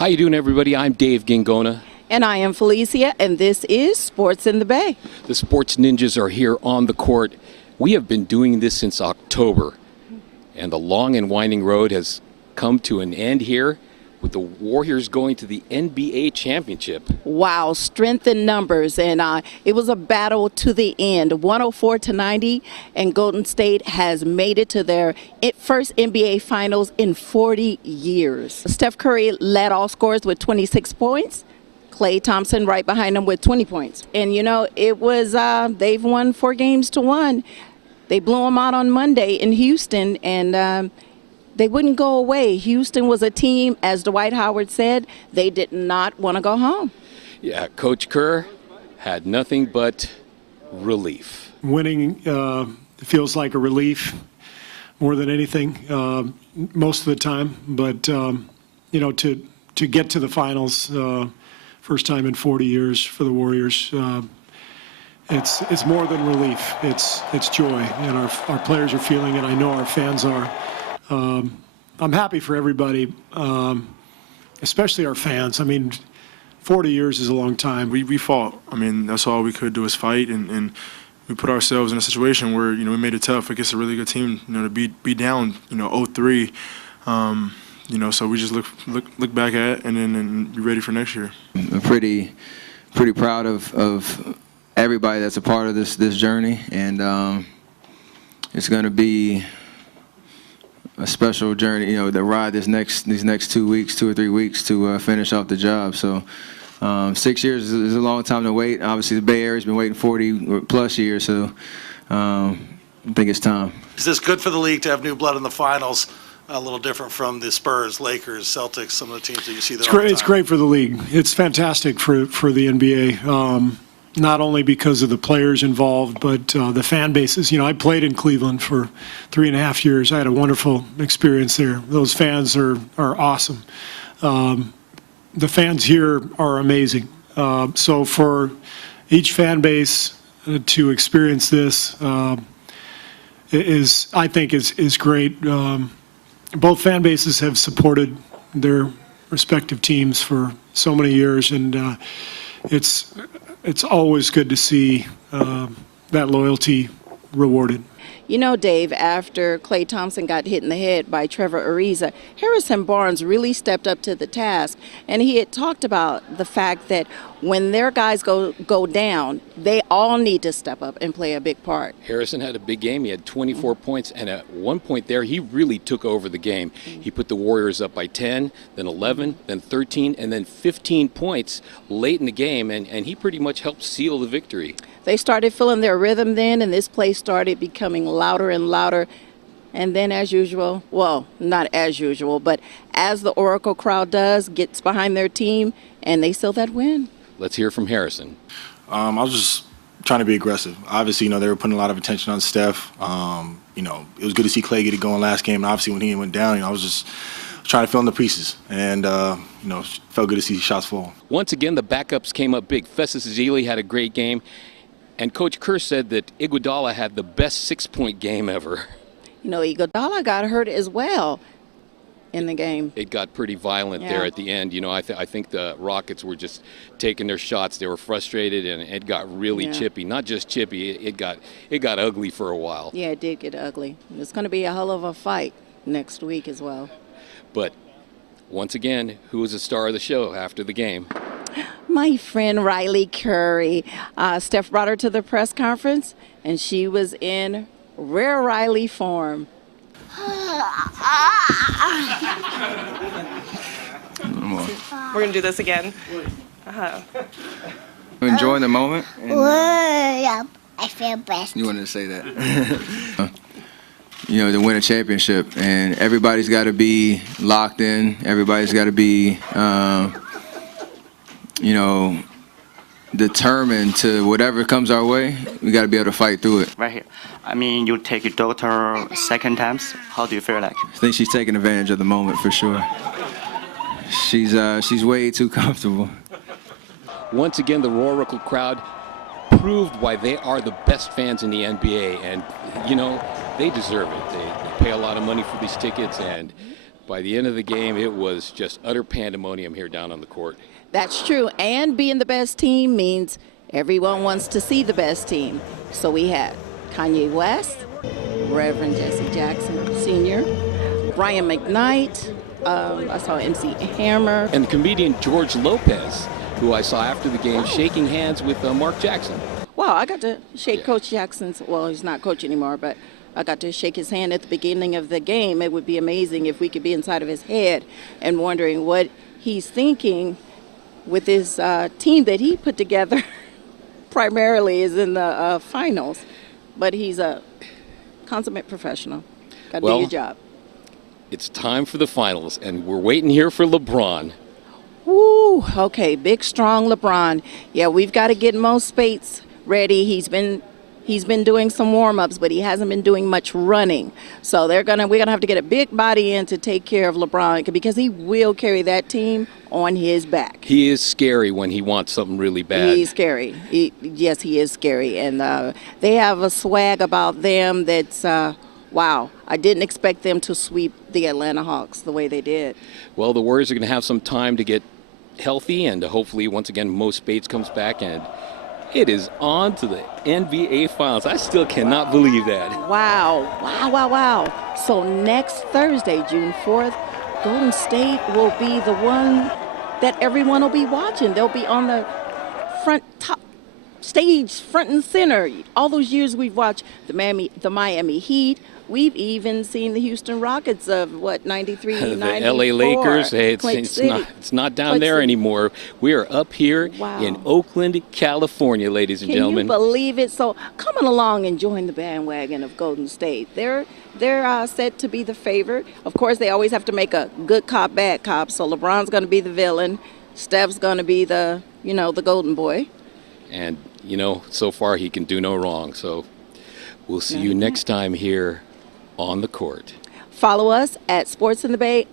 How you doing, everybody? I'm Dave Guingona. And I am Felicia, and this is Sports in the Bay. The Sports Ninjas are here on the court. We have been doing this since October, and the long and winding road has come to an end here with the Warriors going to the NBA championship. Wow, strength in numbers, and it was a battle to the end, 104-90, and Golden State has made it to their first NBA Finals in 40 years. Steph Curry led all scorers with 26 points. Klay Thompson right behind him with 20 points. And, you know, it was, they've won 4 games to 1. They blew them out on Monday in Houston, and they wouldn't go away. Houston was a team, as Dwight Howard said, they did not want to go home. Yeah, Coach Kerr had nothing but relief. Winning feels like a relief more than anything most of the time. But, you know, to get to the finals, first time in 40 years for the Warriors, it's more than relief. It's joy, and our players are feeling it. I know our fans are. I'm happy for everybody, especially our fans. I mean, 40 years is a long time. We fought. I mean, that's all we could do is fight, and we put ourselves in a situation where, you know, we made it tough against a really good team, you know, to be down, you know, 0-3. You know, so we just look back at it and be ready for next year. I'm pretty proud of everybody that's a part of this journey, and it's going to be a special journey, you know, to ride these next 2 weeks, 2 or 3 weeks to finish off the job. So 6 years is a long time to wait. Obviously, the Bay Area's been waiting 40 plus years, so I think it's time. Is this good for the league to have new blood in the finals? A little different from the Spurs, Lakers, Celtics, some of the teams that you see there. It's great for the league. It's fantastic for the NBA. Not only because of the players involved, but the fan bases. You know, I played in Cleveland for 3.5 years. I had a wonderful experience there. Those fans are awesome. The fans here are amazing. So for each fan base to experience this I think is great. Both fan bases have supported their respective teams for so many years, and it's always good to see that loyalty rewarded. You know, Dave, after Klay Thompson got hit in the head by Trevor Ariza, Harrison Barnes really stepped up to the task, and he had talked about the fact that when their guys go down, they all need to step up and play a big part. Harrison had a big game. He had 24 points, and at one point there, he really took over the game. He put the Warriors up by 10, then 11, then 13, and then 15 points late in the game, and he pretty much helped seal the victory. They started feeling their rhythm then, and this play started becoming louder and louder. And then, as usual, well, not as usual, but as the Oracle crowd does, gets behind their team, and they seal that win. Let's hear from Harrison. I was just trying to be aggressive. Obviously, you know, they were putting a lot of attention on Steph. You know, it was good to see Klay get it going last game, and obviously when he went down, you know, I was just trying to fill in the pieces, and you know, felt good to see shots fall. Once again, the backups came up big. Festus Ezeli had a great game. And Coach Kerr said that Iguodala had the best 6-point game ever. You know, Iguodala got hurt as well in the game. It got pretty violent there at the end. You know, I think the Rockets were just taking their shots. They were frustrated, and it got really chippy. Not just chippy, it got ugly for a while. Yeah, it did get ugly. It's going to be a hell of a fight next week as well. But once again, who was the star of the show after the game? My friend Riley Curry. Steph brought her to the press conference, and she was in rare Riley form. We're going to do this again. Enjoying the moment? I feel best. You wanted to say that. You know, to win a championship, and everybody's got to be locked in. Everybody's got to be, you know, determined to whatever comes our way. We got to be able to fight through it. Right here. I mean, you take your daughter second times. How do you feel like? I think she's taking advantage of the moment for sure. She's way too comfortable. Once again, the Oracle crowd proved why they are the best fans in the NBA, and you know, they deserve it. They pay a lot of money for these tickets, By the end of the game, it was just utter pandemonium here down on the court. That's true. And being the best team means everyone wants to see the best team. So we had Kanye West, Reverend Jesse Jackson Sr., Brian McKnight, I saw MC Hammer. And comedian George Lopez, who I saw after the game shaking hands with Mark Jackson. Wow, I got to shake Coach Jackson's, well, he's not coach anymore, but I got to shake his hand at the beginning of the game. It would be amazing if we could be inside of his head and wondering what he's thinking with his team that he put together primarily is in the finals. But he's a consummate professional. Got to do your job. It's time for the finals, and we're waiting here for LeBron. Woo, okay, big, strong LeBron. Yeah, we've got to get Mo Spates ready. He's been doing some warm-ups, but he hasn't been doing much running. So we're gonna have to get a big body in to take care of LeBron because he will carry that team on his back. He is scary when he wants something really bad. He's scary. Yes, he is scary, and they have a swag about them that's wow. I didn't expect them to sweep the Atlanta Hawks the way they did. Well, the Warriors are going to have some time to get healthy, and hopefully, once again, Mo Spates comes back, and it is on to the NBA Finals. I still cannot believe that. Wow. Wow, wow, wow. So next Thursday, June 4th, Golden State will be the one that everyone will be watching. They'll be on the top stage, front and center. All those years we've watched the Miami Heat. We've even seen the Houston Rockets of, 93, the 94. LA Lakers, hey, it's not down there anymore. We are up here in Oakland, California, ladies and gentlemen. Can you believe it? So coming along and join the bandwagon of Golden State. They're set to be the favorite. Of course, they always have to make a good cop, bad cop. So LeBron's going to be the villain. Steph's going to be the golden boy. And, so far he can do no wrong. So we'll see you next time here on the court. Follow us at @SportsInTheBay_.